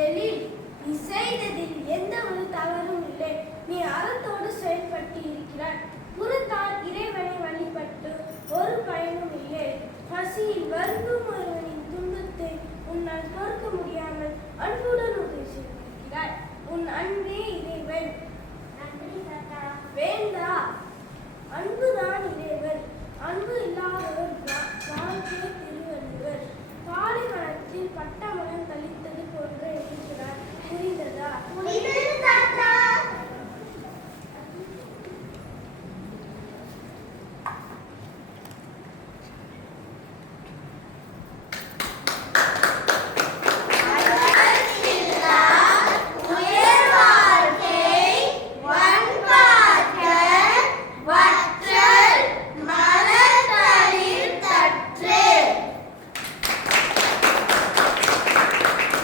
எழில், நீ செய்ததில் எந்த ஒரு தவறும் இல்லை. நீ அறத்தோடு செயல்பட்டு இருக்கிறாய். புறத்தால் இறைவனை வழிபட்டு ஒரு பயனும் இல்லை. பசியில் வருந்தும் ஒருவனின் துன்பத்தை உன்னால் பொறுக்க முடியாமல் அன்புடன் உதவி செய்திருக்கிறாய். உன் அன்பே இறைவன். வேண்டா, அன்புதான் இறைவன். அன்பு இல்லாதவர்